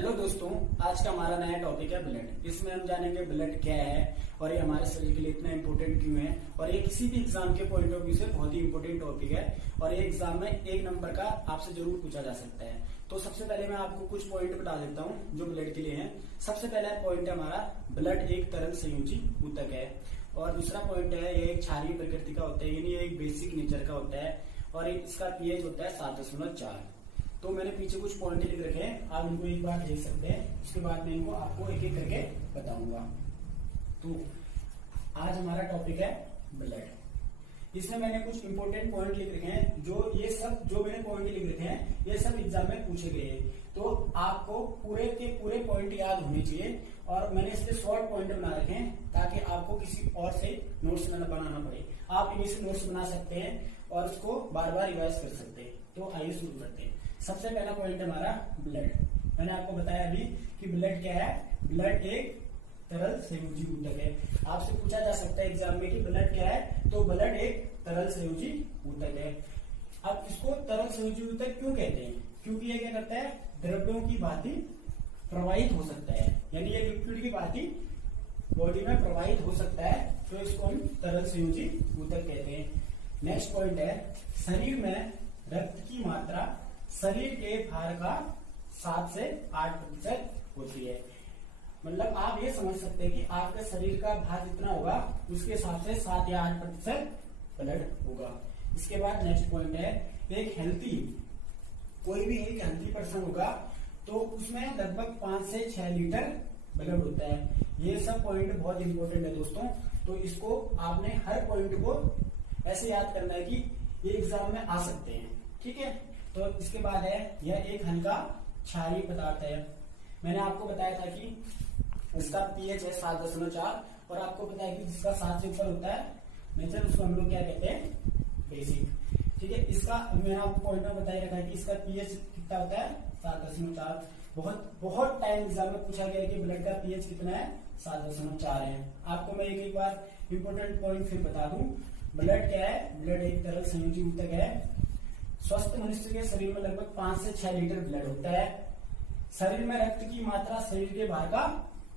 Hello दोस्तों, आज का हमारा नया टॉपिक है ब्लड। इसमें हम जानेंगे ब्लड क्या है और ये हमारे शरीर के लिए इतना इम्पोर्टेंट क्यों है, और ये किसी भी एग्जाम के पॉइंट ऑफ व्यू से बहुत ही इम्पोर्टेंट टॉपिक है और ये एग्जाम में 1 नंबर का आपसे जरूर पूछा जा सकता है। तो सबसे पहले मैं आपको कुछ पॉइंट बता देता हूँ जो ब्लड के लिए हैं। सबसे पहला पॉइंट है हमारा, ब्लड एक तरल संयोजी ऊतक है। और दूसरा पॉइंट है, ये एक क्षारीय प्रकृति का होता है, यानी ये एक बेसिक नेचर का होता है और इसका पीएच होता है 7.4। तो मैंने पीछे कुछ पॉइंट लिख रखे हैं, आप इनको एक बार देख सकते हैं। उसके बाद मैं इनको आपको एक एक करके बताऊंगा। तो आज हमारा टॉपिक है ब्लड। इसमें मैंने कुछ इंपॉर्टेंट पॉइंट लिख रखे हैं। जो मैंने पॉइंट लिख रखे हैं ये सब एग्जाम में पूछे गए हैं, तो आपको पूरे के पूरे पॉइंट याद होने चाहिए। और मैंने इसके शॉर्ट पॉइंट बना रखे हैं ताकि आपको किसी और से नोट्स न बनाना पड़े। आप इन्हीं से नोट्स बना सकते हैं और उसको बार बार रिवाइज कर सकते हैं। तो आइए शुरू करते हैं। सबसे पहला पॉइंट है हमारा ब्लड। मैंने आपको बताया अभी कि ब्लड क्या है। ब्लड एक तरल संयोजी ऊतक है। आपसे पूछा जा सकता है एग्जाम में कि ब्लड क्या है, तो ब्लड एक तरल संयोजी ऊतक है। अब इसको तरल संयोजी ऊतक क्यों कहते हैं? क्योंकि ये क्या करता है, द्रव्यों की भांति प्रवाहित हो सकता है, यानी ये लिक्विड की भांति बॉडी में प्रवाहित हो सकता है, तो इसको हम तरल संयोजी ऊतक कहते हैं। नेक्स्ट पॉइंट है, शरीर में रक्त की मात्रा शरीर के भार का 7 से 8% होती है। मतलब आप ये समझ सकते हैं कि आपके शरीर का भार जितना होगा उसके हिसाब से 7 या 8% ब्लड होगा। इसके बाद नेक्स्ट पॉइंट है, एक हेल्थी कोई भी एक हेल्थी पर्सन होगा तो उसमें लगभग 5 से 6 लीटर ब्लड होता है। ये सब पॉइंट बहुत इंपॉर्टेंट है दोस्तों। तो इसको आपने हर पॉइंट को ऐसे याद करना है कि ये एग्जाम में आ सकते हैं, ठीक है। तो इसके बाद है, यह एक हल्का क्षारीय पदार्थ है। मैंने आपको बताया था कि इसका पीएच है 7.4 और आपको पता है कि जिसका 7 से ऊपर होता है नेचर, उसको हम लोग क्या कहते हैं, बेसिक, ठीक है। इसका मैंने आपको पॉइंट में बताया रखा है कि इसका पीएच कितना होता है, 7.4। बहुत टाइम एग्जाम में पूछा गया है कि ब्लड का पीएच कितना है, 7.4 है। आपको मैं एक बार इंपोर्टेंट पॉइंट फिर बता दूं। ब्लड क्या है, ब्लड एक तरल संयोजी ऊतक है। स्वस्थ मनुष्य के शरीर में लगभग 5 से 6 लीटर ब्लड होता है। शरीर में रक्त की मात्रा शरीर के भार का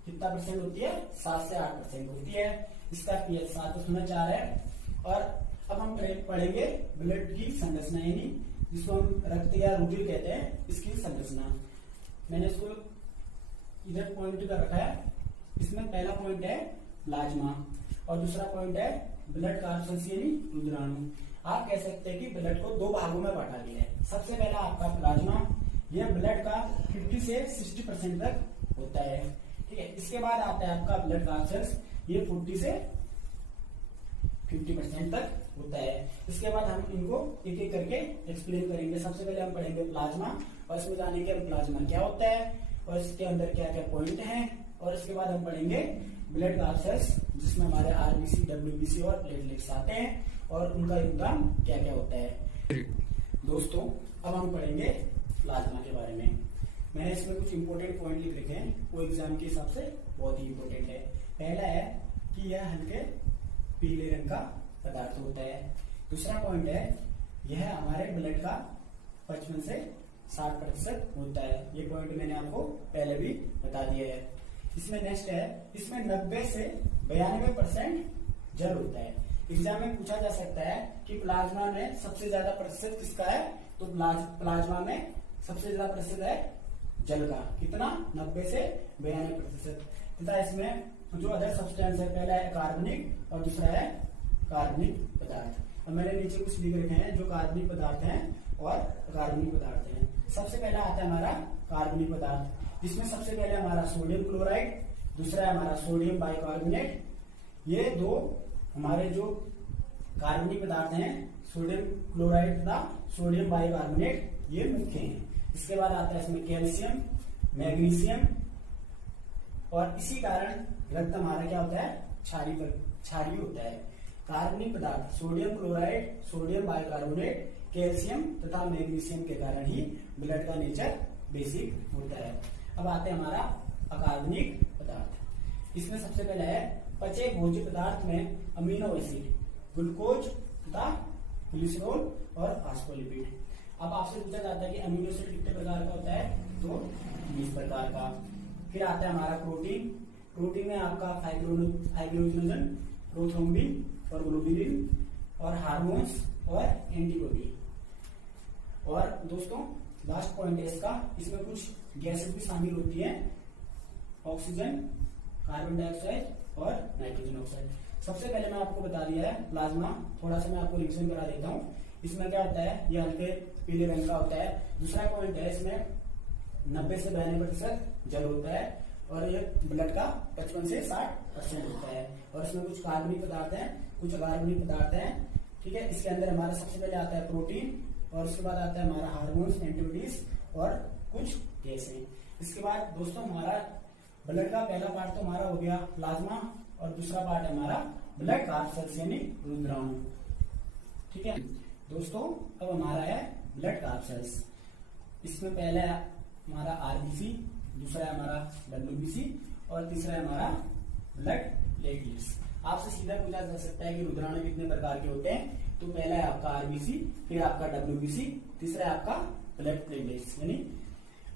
कितना परसेंट होती है, 7 से 8% होती है। इसका पीएच 7.4 है। और अब हम पढ़ेंगे ब्लड की संरचना, यानी जिसको हम रक्त या रुधिर कहते हैं, इसकी संरचना। मैंने इसको इधर पॉइंट कर रखा है। इसमें पहला पॉइंट है प्लाज्मा और दूसरा पॉइंट है ब्लड कार्पल्स यानी रुधिराणु। आप कह सकते हैं कि ब्लड को 2 भागों में बांटा गया है। सबसे पहला आपका प्लाज्मा, यह ब्लड का 50 से 60% तक होता है, ठीक है। इसके बाद आता है आपका ब्लड कार्पल्स, ये 40 से 50% तक होता है। इसके बाद हम इनको एक एक करके एक्सप्लेन करेंगे। सबसे पहले हम पढ़ेंगे प्लाज्मा और इसमें जानेंगे हम प्लाज्मा क्या होता है और इसके अंदर क्या क्या पॉइंट हैं। और इसके बाद हम पढ़ेंगे ब्लड कार्पल्स, जिसमें हमारे आरबीसी, डब्ल्यूबीसी और प्लेटलेट्स आते हैं और उनका योगदान क्या क्या होता है। दोस्तों, अब हम पढ़ेंगे प्लाज्मा के बारे में। मैंने इसमें कुछ इंपॉर्टेंट पॉइंट लिख रखे हैं, वो एग्जाम के हिसाब से बहुत ही इंपॉर्टेंट है। पहला है कि यह हल्के पीले रंग का पदार्थ होता है। दूसरा पॉइंट है, यह हमारे ब्लड का 55 से 60% होता है। ये पॉइंट मैंने आपको पहले भी बता दिया है। इसमें नेक्स्ट है, इसमें 90 से 92% जल होता है। एग्जाम में पूछा जा सकता है कि प्लाज्मा में सबसे ज्यादा प्रतिशत किसका है, तो प्लाज्मा में सबसे ज्यादा प्रतिशत है जल का। कितना, 90 से 92%। तथा इसमें जो अदर सब्सटेंस है, पहला है कार्बनिक और दूसरा है कार्बनिक पदार्थ। और मैंने नीचे कुछ लिख रखे हैं जो कार्बनिक पदार्थ हैं और कार्बनिक पदार्थ हैं। सबसे पहला आता है हमारा कार्बनिक पदार्थ, जिसमें सबसे पहले हमारा सोडियम क्लोराइड, दूसरा है हमारा सोडियम बाइकार्बोनेट। ये 2 हमारे जो कार्बनिक पदार्थ हैं, सोडियम क्लोराइड तथा सोडियम बाइकार्बोनेट, ये मुख्य हैं। इसके बाद आता है इसमें कैल्शियम, मैग्नीशियम, और इसी कारण रक्त हमारा क्या होता है, क्षारीय होता है। कार्बनिक पदार्थ sodium chloride, sodium bicarbonate, calcium तथा मैग्नीशियम के कारण ही ब्लड का नेचर बेसिक होता है। अब आते हैं हमारा अकार्बनिक पदार्थ। इसमें सबसे पहला है पचे भोज्य पदार्थ में अमीनो एसिड, ग्लूकोज तथा ग्लिसरॉल और फास्फोलिपिड। अब आपसे पूछा जाता है कि अमीनो एसिड कितने प्रकार का होता है, तो 20 प्रकार का। फिर आता है हमारा प्रोटीन। प्रोटीन में आपका फाइब्रोइनोजन, प्रोथ्रोम्बिन और ग्लोबुलिन और हार्मोन्स और एंटीबॉडी। और दोस्तों लास्ट पॉइंट है इसका, इसमें कुछ गैसेस भी शामिल होती है, ऑक्सीजन, कार्बन डाइऑक्साइड और नाइट्रोजन ऑक्साइड। सबसे पहले मैं आपको बता दिया है प्लाज्मा, थोड़ा सा मैं आपको रिविजन करा देता हूँ। इसमें क्या होता है, ये हल्के पीले रंग का होता है। दूसरा पॉइंट है, इसमें 90 से 92% जल होता है और ये ब्लड का 55 से 60% होता है। और इसमें कुछ कार्बनिक पदार्थ हैं, कुछ अकार्बनिक पदार्थ हैं, ठीक है। इसके अंदर हमारा सबसे पहले आता है प्रोटीन और उसके बाद आता है हमारा हार्मोन्स, एंटीबॉडीज और कुछ गैसें। इसके बाद दोस्तों हमारा ब्लड का पहला पार्ट तो हमारा हो गया प्लाज्मा और दूसरा पार्ट है हमारा ब्लड कार्पसेल्स यानी रुधिराणु, ठीक है दोस्तों। अब हमारा है ब्लड कार्पसेल्स। इसमें पहला है हमारा आरबीसी, दूसरा है हमारा डब्ल्यूबीसी और तीसरा है हमारा ब्लड प्लेटलेट्स। आपसे सीधा पूछा जा सकता है कि रुधिराणु कितने प्रकार के होते हैं, तो पहला है आपका आरबीसी, फिर आपका डब्ल्यूबीसी, तीसरा है आपका ब्लड प्लेटलेट्स यानी।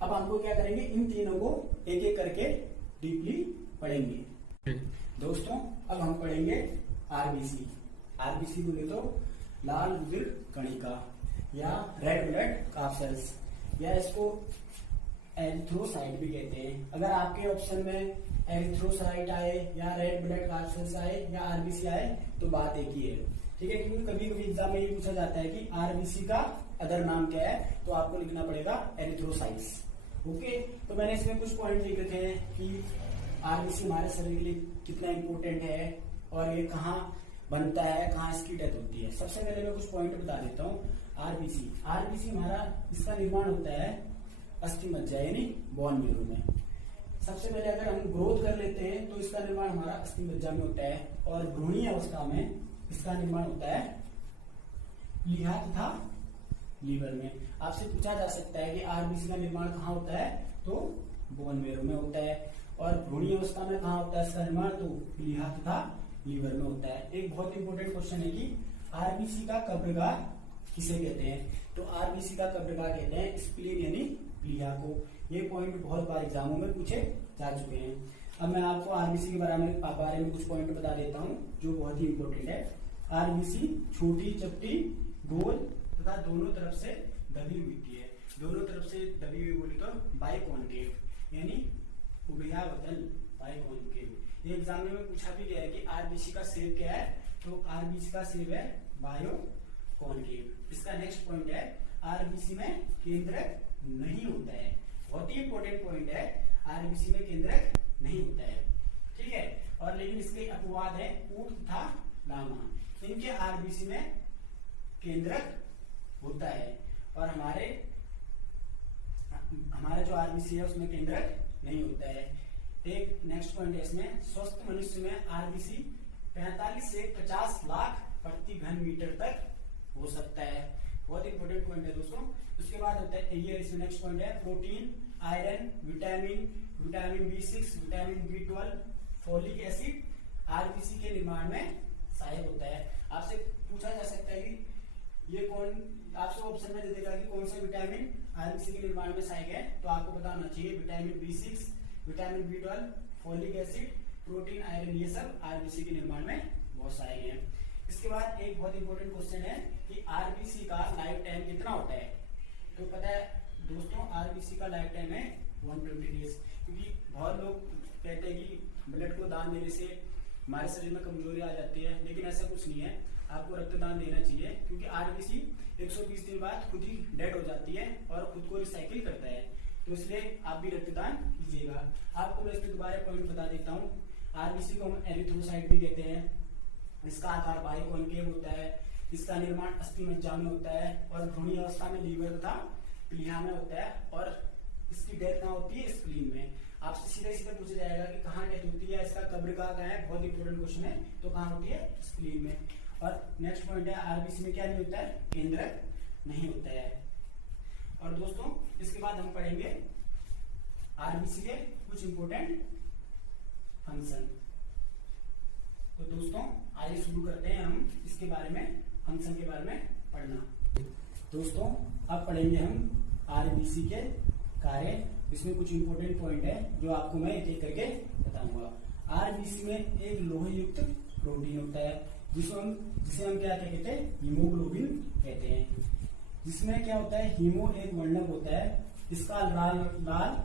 अब हमको क्या करेंगे, इन तीनों को एक एक करके डीपली पढ़ेंगे। दोस्तों अब हम पढ़ेंगे आरबीसी। आरबीसी बोले तो लाल रुधिर कणिका या रेड ब्लड कार्पसेल्स, या इसको एरिथ्रोसाइट भी कहते हैं। अगर आपके ऑप्शन में एरिथ्रोसाइट आए या रेड ब्लड कार्पसेल्स आए या आरबीसी आए तो बात एक ही है, ठीक है। क्योंकि कभी कभी एग्जाम में ये पूछा जाता है कि आरबीसी का अदर नाम क्या है, तो आपको लिखना पड़ेगा एरिथ्रोसाइट्स। ओके, तो मैंने इसमें कुछ पॉइंट लिख रखे हैं कि आरबीसी हमारे शरीर के लिए कितना इंपॉर्टेंट है और ये कहाँ बनता है, कहाँ इसकी डेथ होती है। सबसे पहले मैं कुछ पॉइंट बता देता हूँ। आरबीसी, आरबीसी हमारा इसका निर्माण होता है अस्थि मज्जा यानी बोन मैरो में। सबसे पहले अगर हम ग्रोथ कर लेते हैं तो इसका निर्माण हमारा अस्थि मज्जा में होता है और भ्रूणीय अवस्था में इसका निर्माण होता है प्लीहा तथा लीवर में। आपसे पूछा जा सकता है कि आरबीसी का निर्माण कहाँ होता है, तो बोन मैरो में होता है। और भ्रूणीय अवस्था में कहाँ होता है इसका निर्माण, तो प्लीहा तथा लीवर में होता है। एक बहुत इंपॉर्टेंट क्वेश्चन है कि आरबीसी का कब्रगाह किसे कहते हैं, तो आरबीसी का कब्रगाह कहते हैं स्प्लीन यानी प्लीहा को। ये पॉइंट बहुत बार एग्जामों में पूछे जा चुके हैं। अब मैं आपको आरबीसी के बारे में कुछ पॉइंट बता देता हूँ जो बहुत ही इंपॉर्टेंट है। आरबीसी छोटी, चपटी, गोल तथा दोनों तरफ से दबी हुई होती है। दोनों तरफ से दबी हुई बोली तो बाइकॉन्केव यानी उभयावतल बाइकॉन्केव। ये एग्जाम में पूछा भी गया है कि आरबीसी का शेप क्या है, तो आरबीसी का शेप है बायोकॉन्केव। इसका नेक्स्ट पॉइंट है आरबीसी में केंद्रक नहीं होता है। बहुत ही इंपॉर्टेंट पॉइंट है, आरबीसी में केंद्रक नहीं होता है, ठीक है। और लेकिन इसके अपवाद है ऊंट तथा लामा, इनके आरबीसी में केंद्रक होता है और हमारे जो आरबीसी है उसमें केंद्रक नहीं होता है। एक नेक्स्ट पॉइंट है इसमें, स्वस्थ मनुष्य में आरबीसी 45 से 50 लाख प्रति घन मीटर तक हो सकता है। बहुत इंपॉर्टेंट पॉइंट है दोस्तों। उसके बाद होता है ये इसमें नेक्स्ट पॉइंट है protein, iron, vitamin B6, vitamin B12, folic acid RBC के निर्माण में सहायक होता है। आपसे पूछा जा सकता है कि ये कौन, आपसे ऑप्शन में दे देगा कि कौन सा विटामिन आरबीसी के निर्माण में सहायक है, तो आपको बताना चाहिए vitamin B6, vitamin B12, folic acid, protein, iron, ये सब आरबीसी के निर्माण में बहुत सहायक है। इसके बाद एक बहुत इंपॉर्टेंट क्वेश्चन है कि आरबीसी का लाइफ टाइम कितना होता है, तो पता है दोस्तों आरबीसी का लाइफ टाइम है 120 डेज। क्योंकि बहुत लोग कहते हैं कि ब्लड को दान देने से हमारे शरीर में कमजोरी आ जाती है, लेकिन ऐसा कुछ नहीं है। आपको रक्तदान देना चाहिए क्योंकि आरबीसी 120 दिन बाद खुद ही डेड हो जाती है और खुद को रिसाइकिल करता है, तो इसलिए आप भी रक्तदान कीजिएगा। आपको मैं इसके दोबारा पॉइंट बता देता हूँ। आरबीसी को हम एरिथ्रोसाइट भी कहते हैं। इसका आकार बाइकॉन्केव होता है, इसका निर्माण अस्थि मज्जा में होता है और भ्रूणीय अवस्था में लीवर तथा प्लीहा में होता है और इसकी डेथ कहाँ होती है, स्प्लीन में। आपसे सीधे पूछा जाएगा कि कहाँ डेथ होती है, इसका कब्रगाह कहाँ है, बहुत इंपॉर्टेंट क्वेश्चन है, तो कहाँ होती है, स्प्लीन में। और नेक्स्ट पॉइंट है आरबीसी में क्या नहीं होता है, केंद्रक नहीं होता है। और दोस्तों इसके बाद हम पढ़ेंगे आरबीसी के कुछ इंपॉर्टेंट फंक्शन। तो दोस्तों आइए शुरू करते हैं हम इसके बारे में, फंक्शन के बारे में पढ़ना। दोस्तों अब पढ़ेंगे हम आरबीसी के कार्य। इसमें कुछ इंपॉर्टेंट पॉइंट है जो आपको मैं एक एक करके बताऊंगा। आरबीसी में एक लोहे युक्त प्रोटीन होता है जिसे हम क्या कहते हैं, हीमोग्लोबिन कहते हैं। जिसमें क्या होता है, हीमो एक वर्णक होता है, इसका लाल लाल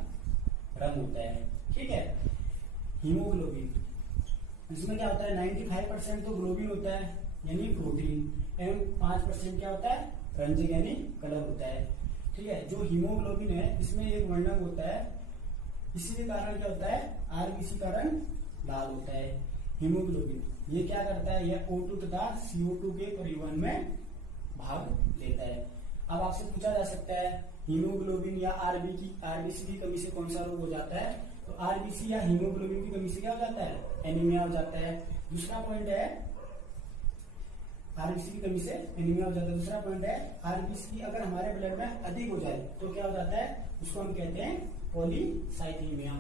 रंग होता है, ठीक है। हीमोग्लोबिन इसमें क्या होता है, 95% तो ग्लोबिन होता है यानी प्रोटीन एवं 5% क्या होता है, रंजक यानी कलर होता है, ठीक है। जो हीमोग्लोबिन है इसमें एक वर्णक होता है, इसी के कारण क्या होता है, आरबीसी का रंग लाल होता है। हीमोग्लोबिन ये क्या करता है, यह O2 तथा CO2 के परिवहन में भाग लेता है। अब आपसे पूछा जा सकता है हीमोग्लोबिन या आरबीसी की कमी से कौन सा रोग हो जाता है, तो आरबीसी या हीमोग्लोबिन की कमी से क्या हो जाता है, एनीमिया हो जाता है। दूसरा पॉइंट है आरबीसी की कमी से एनीमिया हो जाता है। दूसरा पॉइंट है आरबीसी अगर हमारे ब्लड में अधिक हो जाए तो क्या हो जाता है, उसको हम कहते हैं पॉलीसाइथीमिया।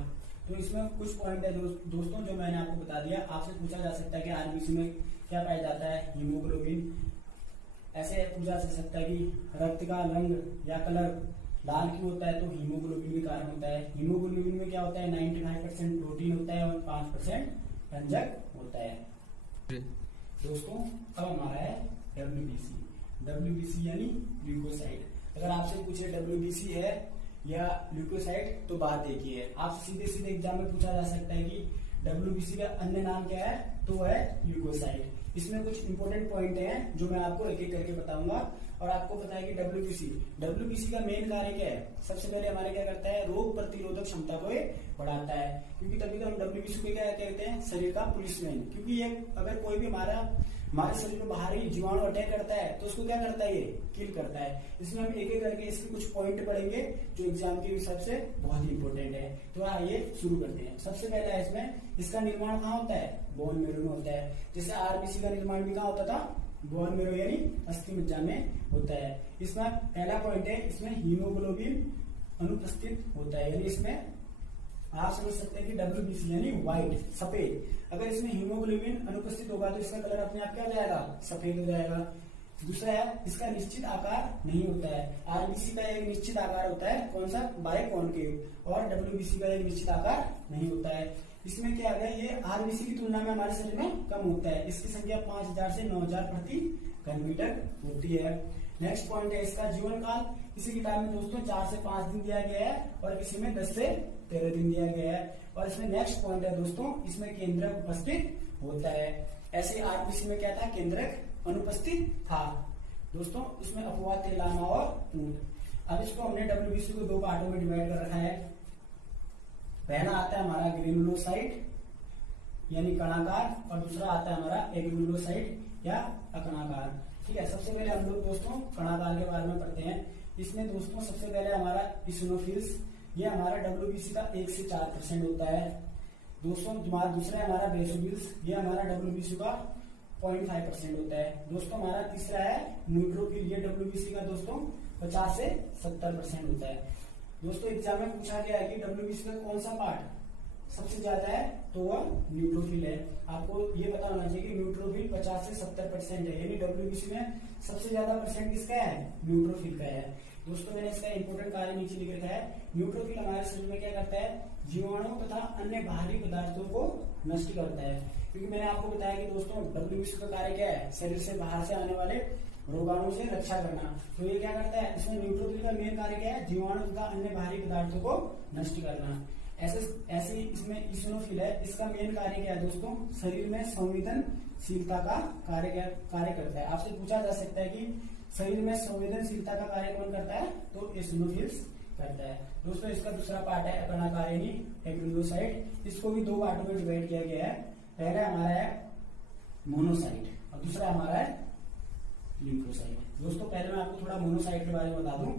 तो इसमें कुछ पॉइंट है दोस्तों जो मैंने आपको बता दिया। आपसे पूछा जा सकता है कि आरबीसी में क्या पाया जाता है, हीमोग्लोबिन। ऐसे पूछा जा सकता है कि रक्त का रंग या कलर लाल क्यों होता है, तो हीमोग्लोबिन के कारण होता है। हीमोग्लोबिन में क्या होता है, 95% प्रोटीन होता है और 5% रंजक होता है। दोस्तों अब हमारा है डब्ल्यूबीसी यानी ल्यूकोसाइड। अगर आपसे पूछे डब्ल्यूबीसी है या ल्यूकोसाइड तो बात देखिए, आप सीधे सीधे एग्जाम में पूछा जा सकता है कि डब्ल्यूबीसी का अन्य नाम क्या है, तो है ल्यूकोसाइड। इसमें कुछ इंपॉर्टेंट पॉइंट हैं जो मैं आपको एक एक करके बताऊंगा और आपको पता है कि डब्ल्यूबीसी का मेन कार्य क्या है। सबसे पहले हमारे क्या करता है, रोग प्रतिरोधक क्षमता को बढ़ाता है, क्योंकि तभी तो हम डब्ल्यूबीसी को क्या कहते हैं, शरीर का पुलिसमैन। क्योंकि ये अगर कोई भी हमारे शरीर में बाहरी जीवाणु अटैक करता है तो उसको क्या करता है, ये किल करता है। इसमें हम एक एक करके इसके कुछ पॉइंट पढ़ेंगे जो एग्जाम के हिसाब से बहुत ही इंपॉर्टेंट है। तो आइए शुरू करते हैं। सबसे पहला है इसमें इसका निर्माण कहाँ होता है, बोन मैरो में होता है। जैसे आरबीसी का निर्माण भी कहाँ होता था, बोन मैरो यानी अस्थि मज्जा में होता है। इसमें पहला पॉइंट है, इसमें हीमोग्लोबिन अनुपस्थित होता है, यानी इसमें आप समझ सकते हैं कि डब्ल्यूबीसी यानी व्हाइट सफेद। अगर इसमें हीमोग्लोबिन अनुपस्थित होगा तो इसका कलर अपने आप क्या हो जाएगा, सफेद हो जाएगा। दूसरा है इसका निश्चित आकार नहीं होता है। आरबीसी का एक निश्चित आकार होता है, कौन सा, बायकॉन्केव, और डब्ल्यूबीसी का एक निश्चित आकार नहीं होता है। इसमें क्या है, ये आरबीसी की तुलना में हमारे शरीर में कम होता है। इसकी संख्या 5000 से 9000 प्रति घनमीटर होती है। नेक्स्ट पॉइंट है इसका जीवन काल। किसी किताब में दोस्तों 4 से 5 दिन दिया गया है और किसी में 10 से 13 दिन दिया गया है। और इसमें नेक्स्ट पॉइंट है दोस्तों, इसमें केंद्रक उपस्थित होता है। ऐसे आरबीसी में क्या था, केंद्रक अनुपस्थित था। दोस्तों इसमें अपवाद थे, लामा और ऊंट। अब इसको हमने डब्ल्यूबीसी को 2 पार्टों में डिवाइड कर रखा है। पहला आता है हमारा ग्रेनुलोसाइट यानी कणाकार, और दूसरा आता है हमारा एग्रेनुलोसाइट या अकणाकार, ठीक है। सबसे पहले हम लोग दोस्तों कणाकार के बारे में पढ़ते हैं। इसमें दोस्तों सबसे पहले हमारा इसिनोफिल्स, ये हमारा डब्ल्यूबीसी का 1 से 4% होता है। दोस्तों दूसरा है हमारा बेसोफिल्स, ये हमारा डब्ल्यूबीसी का 0.5% होता है। दोस्तों हमारा तीसरा है न्यूट्रोफिल, ये डब्ल्यूबीसी का दोस्तों 50 से 70% होता है। दोस्तों एग्जाम में पूछा गया है कि डब्ल्यूबीसी का कौन सा पार्ट सबसे ज्यादा है, तो वह न्यूट्रोफिल है। आपको ये पता होना चाहिए कि न्यूट्रोफिल 50 से 70% है, यानी डब्ल्यूबीसी में सबसे ज्यादा परसेंट किसका है, न्यूट्रोफिल का है। दोस्तों मैंने इसका इंपोर्टेंट कार्य नीचे लिख रखा है। न्यूट्रोफिल हमारे शरीर में क्या करता है, जीवाणु तथा अन्य बाहरी पदार्थों को नष्ट करता है। क्योंकि मैंने आपको बताया कि दोस्तों डब्ल्यूबीसी का कार्य क्या है, शरीर से बाहर से आने वाले रोगाणु से रक्षा करना। तो ये क्या करता है, इसमें न्यूट्रोफिल का मेन कार्य क्या है, जीवाणु तथा अन्य बाहरी पदार्थों को नष्ट करना। ऐसे इसमें इसिनोफिल है, इसका मेन कार्य क्या है दोस्तों, शरीर में संवेदनशीलता का कार्य करता है। आपसे पूछा जा सकता है कि शरीर में संवेदनशीलता का कार्य कौन करता है, तो इसिनोफिल्स करता है। दोस्तों इसका दूसरा पार्ट है अकणाकार यानी एग्रेनुलोसाइट। इसको भी 2 पार्टों में डिवाइड किया गया है। पहला हमारा है मोनोसाइट और दूसरा हमारा है लिम्फोसाइट। दोस्तों पहले मैं आपको थोड़ा मोनोसाइट के बारे में बता दूं।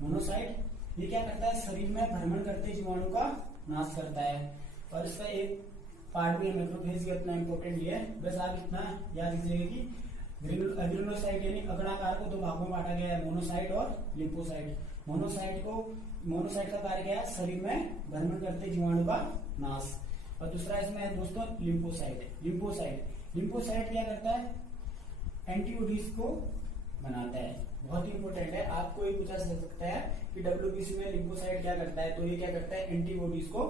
मोनोसाइट ये क्या करता है, शरीर में भ्रमण करते जीवाणु का नाश करता है। और इसका एक पार्ट भी है मैक्रोफेज, ये इतना इंपॉर्टेंट नहीं है। बस आप इतना याद कीजिएगा कि ग्रेनुलोसाइट यानी अकणाकार को 2 भागों में बांटा गया है, मोनोसाइट और लिम्फोसाइट। मोनोसाइट का कार्य क्या है, शरीर में भ्रमण करते जीवाणु का नाश। और दूसरा इसमें है दोस्तों लिम्फोसाइट क्या करता है, एंटीबॉडीज को बनाता है। बहुत ही इंपॉर्टेंट है। आपको ये पूछा जा सकता है कि डब्ल्यूबीसी में लिम्फोसाइट क्या करता है, तो ये क्या करता है, एंटीबॉडीज को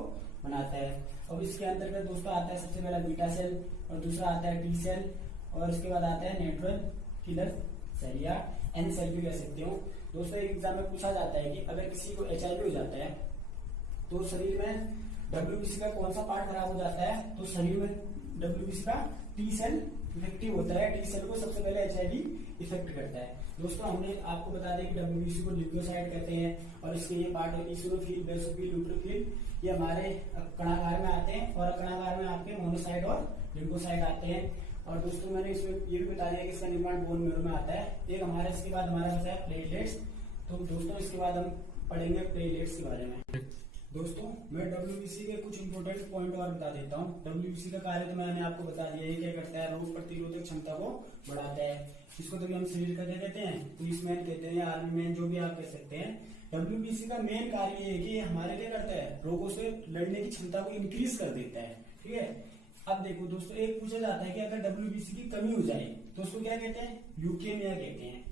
बनाता है। अब इसके अंतर्गत दोस्तों आता है सबसे पहला बीटा सेल, और दूसरा आता है टी सेल, और इसके बाद आता है नेचुरल किलर सेल या एन सेल भी कह सकते हो। दोस्तों एक एग्जाम में पूछा जाता है कि अगर किसी को HIV हो जाता है तो शरीर में डब्ल्यूबीसी का कौन सा पार्ट खराब हो जाता है, तो शरीर में डब्ल्यूबीसी का टी सेल इफेक्टिव होता है। टी सेल को सबसे पहले HIV इफेक्ट करता है। दोस्तों हमने आपको बता दें कि डब्ल्यूबीसी को ल्यूकोसाइट कहते हैं, और इसके ये पार्ट इसिनोफिल, बेसोफिल, न्यूट्रोफिल ये हमारे कणागार में आते हैं, और कणागार में आपके मोनोसाइट और लिम्फोसाइट आते हैं। और दोस्तों मैंने इसमें ये भी बता दिया कि इसका निर्माण बोन मैरो में आता है। एक हमारे इसके बाद हमारा बचा है प्लेटलेट्स। तो दोस्तों इसके बाद हम पढ़ेंगे प्लेटलेट्स के बारे में। दोस्तों मैं डब्ल्यूबीसी के कुछ इंपोर्टेंट पॉइंट और बता देता हूँ। डब्ल्यूबीसी का कार्य तो मैंने आपको बता दिया, ये क्या करता है, रोग प्रतिरोधक क्षमता को बढ़ाता है। इसको तभी हम शरीर का क्या कहते हैं, पुलिसमैन कहते हैं या आर्मी मैन, जो भी आप कह सकते हैं। डब्ल्यूबीसी का मेन कार्य ये है कि हमारे क्या करता है, रोगों से लड़ने की क्षमता को इंक्रीज कर देता है। ठीक है, अब देखो दोस्तों एक पूछा जाता है कि अगर डब्ल्यूबीसी की कमी हो जाए तो उसको क्या कहते हैं, ल्यूकेमिया कहते हैं।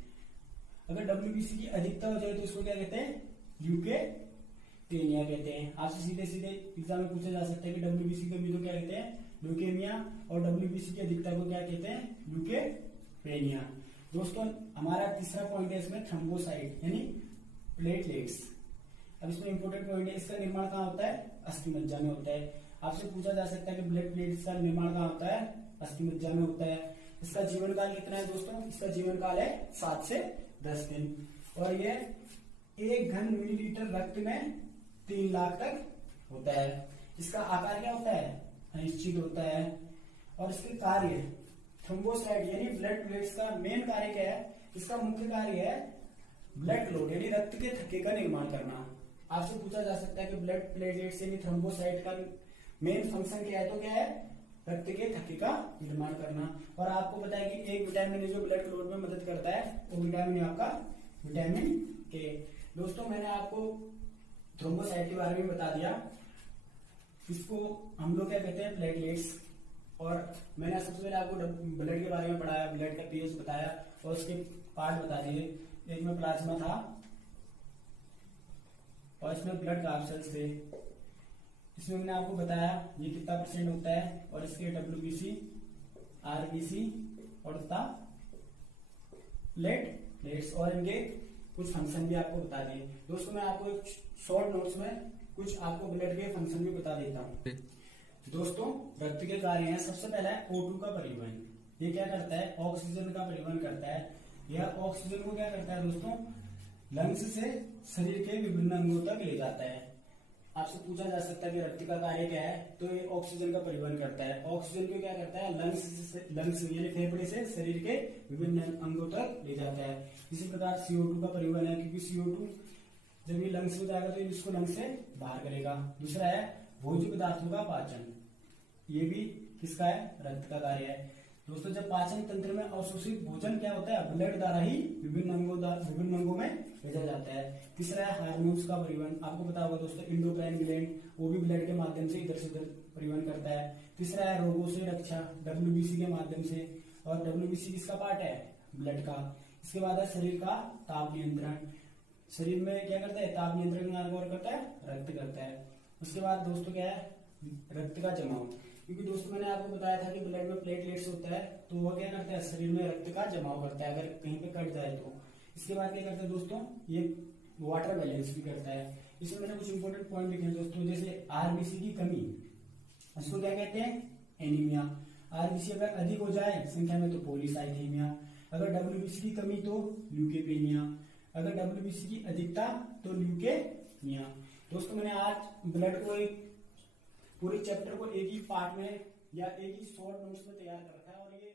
अगर डब्ल्यूबीसी की अधिकता हो जाए तो उसको क्या कहते हैं, ल्यूकेमिया कहते हैं। आपसे सीधे सीधे एग्जाम में पूछा जा सकता है कि डब्ल्यूबीसी की कमी को क्या कहते हैं, ल्यूकेमिया, और डब्ल्यूबीसी की अधिकता को क्या कहते हैं, ल्यूकेपेनिया। दोस्तों हमारा तीसरा पॉइंट है इसमें थ्रोम्बोसाइट यानी प्लेटलेट्स। अब इसमें इंपोर्टेंट पॉइंट है, इसका निर्माण कहाँ होता है, अस्थि मज्जा में होता है। आपसे पूछा जा सकता है कि ब्लड प्लेट्स का निर्माण कहाँ होता है, अस्थि मज्जा में होता है। इसका जीवन काल कितना है दोस्तों, इसका जीवन काल है 7 से 10 दिन, और ये 1 घन मिलीलीटर रक्त में 3 लाख तक होता है। इसका आकार क्या होता है, अनिश्चित होता है। और इसके कार्य, थ्रोम्बोसाइट यानी ब्लड प्लेट्स का मेन कार्य क्या है, इसका मुख्य कार्य है ब्लड क्लॉट यानी रक्त के थक्के का निर्माण करना। आपसे पूछा जा सकता है कि ब्लड प्लेटलेट्स यानी थ्रोम्बोसाइट का मेन फंक्शन क्या है, तो क्या है, रक्त के थक्के का निर्माण करना। और आपको पता है कि एक विटामिन जो ब्लड क्लॉट में मदद करता है वो विटामिन है आपका विटामिन के। दोस्तों मैंने आपको थ्रोम्बोसाइट के बारे में बता दिया, इसको हम लोग क्या कहते हैं, प्लेटलेट्स। और मैंने सबसे पहले आपको ब्लड के बारे में पढ़ाया, ब्लड का पीएच बताया और उसके पार्ट बता दिए। एक में प्लाज्मा था और इसमें ब्लड कैप्सूल्स थे। इसमें मैंने आपको बताया ये कितना % होता है, और इसके डब्ल्यूबीसी, आरबीसी और तथा प्लेट्स, और इनके कुछ फंक्शन भी आपको बता दिए। दोस्तों मैं आपको एक शॉर्ट नोट्स में कुछ आपको ब्लड के फंक्शन भी बता देता हूँ। दोस्तों रक्त के कार्य हैं, सबसे पहला है O2 का परिवहन। ये क्या करता है, ऑक्सीजन का परिवहन करता है। यह ऑक्सीजन को क्या करता है दोस्तों, लंग्स से शरीर के विभिन्न अंगों तक ले जाता है। आपसे पूछा जा सकता है कि रक्त का कार्य क्या है, तो ये ऑक्सीजन का परिवहन करता है। ऑक्सीजन को क्या करता है, लंग्स यानी फेफड़े से शरीर के विभिन्न अंगों तक ले जाता है। इसी प्रकार CO2 का परिवहन है, क्योंकि CO2 जब ये लंग्स में जाएगा तो इसको लंग्स से बाहर करेगा। दूसरा है भोज्य पदार्थों का पाचन, ये भी किसका है, रक्त का कार्य है। दोस्तों जब पाचन तंत्र में अवशोषित भोजन क्या होता है, ब्लड द्वारा ही विभिन्न अंगों में भेजा जाता है। तीसरा है हार्मोन्स का परिवहन। आपको पता होगा दोस्तों एंडोक्राइन ग्लैंड, वो भी ब्लड के माध्यम से इधर से उधर परिवहन करता है। तीसरा है रोगों से रक्षा, डब्ल्यूबीसी के माध्यम से। और डब्ल्यूबीसी किसका पार्ट है, ब्लड का। इसके बाद है शरीर का ताप नियंत्रण। शरीर में क्या करता है, ताप नियंत्रण कार्य करता है, रक्त करता है। उसके बाद दोस्तों क्या है, रक्त का जमाव। क्योंकि दोस्तों मैंने आपको बताया था कि ब्लड में प्लेटलेट्स होता है, तो वो क्या करता है, शरीर में रक्त का जमाव करता है अगर कहीं पे कट जाए तो। इसके बाद क्या करता है दोस्तों, ये वाटर बैलेंस भी करता है। इसमें मैंने कुछ इंपोर्टेंट पॉइंट लिखे हैं दोस्तों, जैसे आरबीसी की कमी, इसको क्या कहते हैं, एनीमिया। आरबीसी अगर अधिक हो जाए संख्या में तो पॉलीसाइथेमिया। अगर डब्ल्यूबीसी की कमी तो ल्यूकेपेनिया। अगर डब्ल्यूबीसी की अधिकता तो ल्यूकेमिया। दोस्तों मैंने आज ब्लड को एक पूरे चैप्टर को एक ही पार्ट में या एक ही शॉर्ट नोट्स में तैयार कर रखा है, और ये